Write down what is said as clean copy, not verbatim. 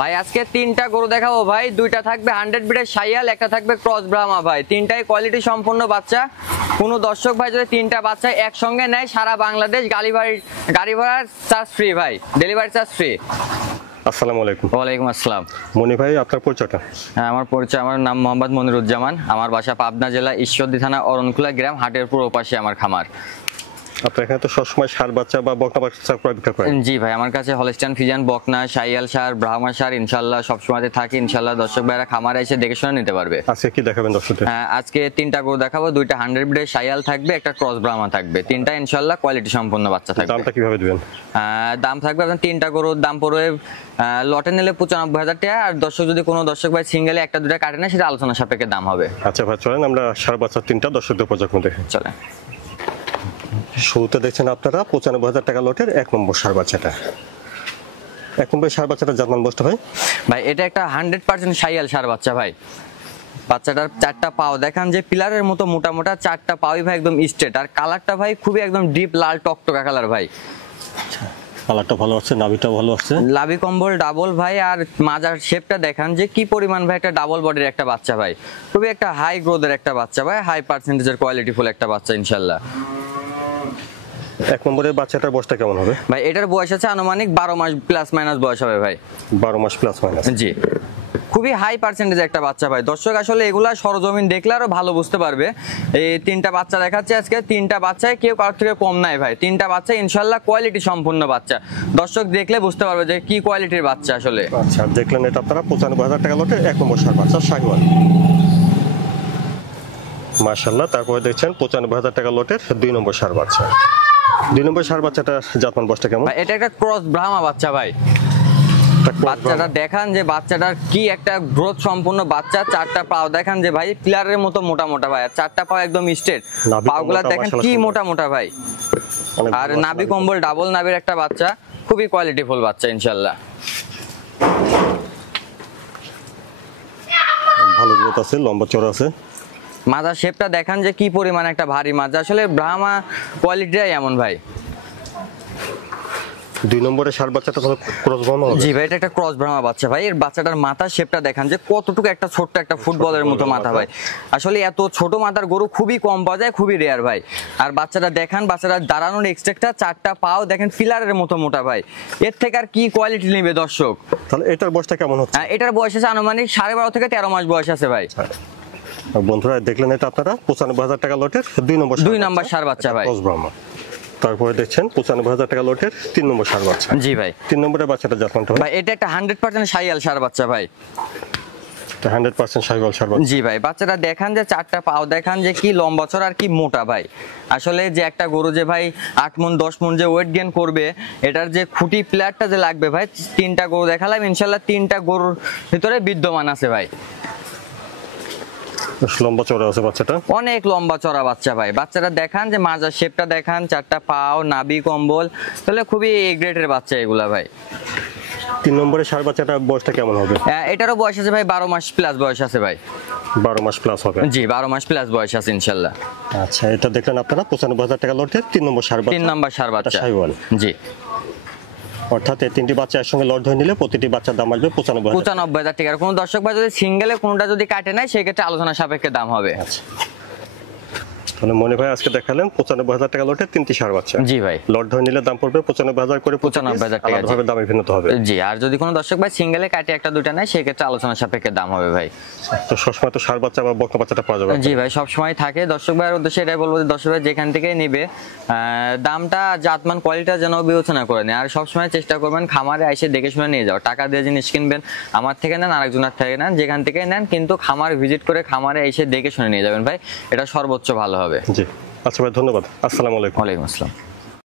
ভাই আজকে তিনটা গরু দেখাবো ভাই, দুইটা থাকবে 100 বিটের শাইয়াল, একটা থাকবে ক্রস ব্রাহ্মা ভাই। তিনটাই কোয়ালিটি সম্পন্ন বাচ্চা। কোনো দর্শক ভাই যদি তিনটা বাচ্চা একসঙ্গে নেয় সারা বাংলাদেশ গাড়ি ভাড়ার চার্জ ফ্রি ভাই, ডেলিভারি চার্জ ফ্রি। আসসালামু আলাইকুম। ওয়ালাইকুম আসসালাম। মনি ভাই, আপনার পরিচয়টা? হ্যাঁ, আমার পরিচয়, আমার নাম মোহাম্মদ মনিরুজ্জামান। আমার বাসা পাবনা জেলা ঈশ্বরদী থানা অরণকুলা গ্রাম, হাটের পুরো পাশে আমার খামার। আপনার এখানে তো সবসময় ষাঁড় বাচ্চা বা বকনা বাচ্চা ক্রয় বিক্রয় করেন? জি ভাই, আমার কাছে হলস্টাইন ফ্রিজিয়ান, বকনা, শাইয়াল ষাঁড়, ব্রাহ্মা ষাঁড় ইনশাআল্লাহ সবসময় থাকে। ইনশাআল্লাহ দর্শক ভাইরা খামারে এসে দেখে শুনে নিতে পারবে। আজকে কি দেখাবেন দর্শকদের? আজকে তিনটা গরু দেখাবো, দুইটা 100 বিটের শাইয়াল থাকবে, একটা ক্রস ব্রাহ্মা থাকবে। তিনটা ইনশাআল্লাহ কোয়ালিটি সম্পন্ন বাচ্চা থাকবে। দামটা কিভাবে দিবেন? দাম থাকবে আপনার তিনটা গরুর দাম পড়বে লটে নিলে 95,000 টাকা। আর যদি কোনো দর্শক ভাই সিঙ্গেলে একটা দুটা কাটে না, সেটা আলোচনা সাপেক্ষে দাম হবে। আচ্ছা ভাই, চলেন আমরা ষাঁড় বাচ্চা তিনটা দর্শকদের পর্যায়ক্রমে দেখি। চলে। শুরুতে দেখছেন আপনারা 95,000 টাকা লটের 1 নম্বর ষাঁড় বাচ্চাটা। 1 নম্বর ষাঁড় বাচ্চাটা জাতমান বয়সটা ভাই? ভাই এটা একটা 100% শাইয়াল ষাঁড় বাচ্চা ভাই। বাচ্চাটার চারটা পাও দেখান যে পিলারের মতো মোটা মোটা, চারটা পাওই ভাই একদম স্ট্রেট। আর কালারটা ভাই খুবই একদম ডিপ লাল টকটকা কালার ভাই। কালারটা ভালো আছে, নাভিটাও ভালো আছে, লাভি কম্বল ডাবল ভাই। আর মাজার শেপটা দেখান যে কি পরিমাণ ভাই, একটা ডাবল বডির একটা বাচ্চা ভাই। খুবই একটা হাই গ্রোথের একটা বাচ্চা ভাই, হাই পার্সেন্টেজের কোয়ালিটি ফুল একটা বাচ্চা ইনশাআল্লাহ। 1 নম্বরের বাচ্চাটার বয়সটা কেমন হবে ভাই? এটার বয়স আছে আনুমানিক 12 মাস প্লাস মাইনাস বয়স হবে ভাই। 12 মাস প্লাস মাইনাস? জি, খুবই হাই পার্সেন্টেজ একটা বাচ্চা ভাই। দর্শক আসলে এগুলা সরজমিন দেখলে আরো ভালো বুঝতে পারবে। এই তিনটা বাচ্চা দেখাচ্ছে আজকে, তিনটা বাচ্চায় কেউ কারোর থেকে কম নাই ভাই। তিনটা বাচ্চা ইনশাআল্লাহ কোয়ালিটি সম্পূর্ণ বাচ্চা। দর্শক দেখলে বুঝতে পারবে যে কি কোয়ালিটির বাচ্চা আসলে। আচ্ছা, দেখলেন এটা আপনারা 95,000 টাকা লটের 1 নম্বর ষাঁড় বাচ্চা শাহিওয়াল। মাশাআল্লাহ। তারপরে দেখছেন 95,000 টাকা লটের 2 নম্বর ষাঁড় বাচ্চা। 2 নম্বর ষাঁড় বাচ্চাটা জাতমান বয়সটা কেমন? এটা একটা ক্রস ব্রাহ্মা বাচ্চা ভাই। বাচ্চাটা দেখান যে বাচ্চাটার কি একটা গ্রোথ সম্পূর্ণ বাচ্চা। চারটা পাও দেখান যে ভাই পিলারের মতো মোটা মোটা ভাই। আর চারটা পাও একদম স্ট্রেট, পাগুলা দেখেন কি মোটা মোটা ভাই। আর নাভি কম্বল ডাবল নাভির একটা বাচ্চা, খুবই কোয়ালিটিফুল বাচ্চা ইনশাআল্লাহ। ভালো গ্রোথ আছে, লম্বা চড়া আছে। মাজার শেপটা দেখান যে কি পরিমাণ একটা ভারী মাজা। আসলে ব্রাহ্মা কোয়ালিটিটাই এমন ভাই। 2 নম্বরের ষাঁড় বাচ্চাটা তাহলে ক্রস ব্রাহ্মা হবে? জি ভাই, এটা একটা ক্রস ব্রাহ্মা বাচ্চা ভাই। এর বাচ্চাটার মাথার শেপটা দেখান যে কতটুকু একটা ছোট্ট একটা ফুটবলের মতো মাথা ভাই। আসলে এত ছোট মাথার গরু খুবই কম পাওয়া যায়, খুবই রেয়ার ভাই। আর বাচ্চাটা দেখান, বাচ্চাটা দাঁড়ানোর এক্সট্রাক্টটা, চারটা পাও দেখেন পিলারের মতো মোটা ভাই। এর থেকে আর কি কোয়ালিটি নেবে দর্শক? তাহলে এটার বয়সটা কেমন হচ্ছে? এটার বয়স আছে আনুমানিক 12.5 থেকে 13 মাস বয়স আছে ভাই। বন্ধুরা দেখলেন এটা আপনারা 95,000 টাকা লটের 2 নম্বর ষাঁড় বাচ্চা ভাই। ক্রস ব্রাহ্মা। তারপরে দেখছেন 95,000 টাকা লটের 3 নম্বর ষাঁড় বাচ্চা। জি ভাই। 3 নম্বরের বাচ্চাটা জাতমানটা ভাই এটা একটা 100% শাইয়াল ষাঁড় বাচ্চা ভাই। 100% শাহিওয়াল ষাঁড় বাচ্চা। জি ভাই, বাচ্চাটা দেখান যে চারটা পাও দেখান যে কি লম্বা চড়া আর কি মোটা ভাই। আসলে যে একটা গরু যে ভাই 8 মণ 10 মণ যে ওয়েট গেইন করবে, এটার যে খুঁটি প্লেয়ারটা যে লাগবে ভাই, তিনটা গরু দেখালাম ইনশাআল্লাহ তিনটা গরুর ভিতরে বিদ্যমান আছে ভাই। লম্বা চড়া আছে বাচ্চাটা, অনেক লম্বা চড়া বাচ্চা ভাই। বাচ্চাটা দেখান যে মাজার শেপটা দেখান, চারটা পাও, নাভি কম্বল, তাহলে খুবই এ গ্রেডের বাচ্চা এগুলা ভাই। 3 নম্বরের ষাঁড় বাচ্চাটা বয়সটা কেমন হবে? এটারও বয়স আছে ভাই 12 মাস প্লাস বয়স আছে ভাই। 12 মাস প্লাস হবে? জি, 12 মাস প্লাস বয়স আছে ইনশাআল্লাহ। আচ্ছা, এটা দেখলেন আপনারা 95,000 টাকা লটের 3 নম্বর ষাঁড় বাচ্চা। 3 নম্বর ষাঁড় বাচ্চা শাহিওয়াল। জি, অর্থাৎ এই তিনটি বাচ্চা একসঙ্গে লট ধরে নিলে প্রতিটি বাচ্চার দাম আসবে 95,000 টাকা। কোনো দর্শক ভাই যদি সিঙ্গেলে কোনটা যদি কাটে নেয়, সেক্ষেত্রে আলোচনা সাপেক্ষে দাম হবে। আচ্ছা, তাহলে মনে ভাই আজকে দেখালেন 95,000 টাকা লটের 3টি ষাঁড় বাচ্চা। জি ভাই, লট ধরে নিলে দাম পড়বে 95,000 করে। 95,000 টাকা আলাদাভাবে দামে ভিন্নতা হবে। জি, আর যদি কোনো দর্শক ভাই সিঙ্গেলে কাটে একটা দুটা নেয়, সেক্ষেত্রে আলোচনা সাপেক্ষে দাম হবে ভাই। তো সবসময় তো ষাঁড় বাচ্চা বা বকনা বাচ্চাটা পাওয়া যাবে? জি ভাই, সবসময় থাকে। দর্শক ভাইয়ের উদ্দেশ্যে এটাই বলবো যে দর্শক ভাই যেখান থেকে নিবে দামটা জাতমান কোয়ালিটিটা যেন বিবেচনা করে নেয়। আর সবসময় চেষ্টা করবেন খামারে এসে দেখে শুনে নিয়ে যাও। টাকা দিয়ে জিনিস কিনবেন, আমার থেকে নেন, আরেকজনের থেকে নেন, যেখান থেকে নেন, কিন্তু খামার ভিজিট করে খামারে এসে দেখে শুনে নিয়ে যাবেন ভাই, এটা সর্বোচ্চ ভালো হবে। জি, আচ্ছা ভাই, ধন্যবাদ। আসসালামু আলাইকুম। ওয়ালাইকুম আসসালাম।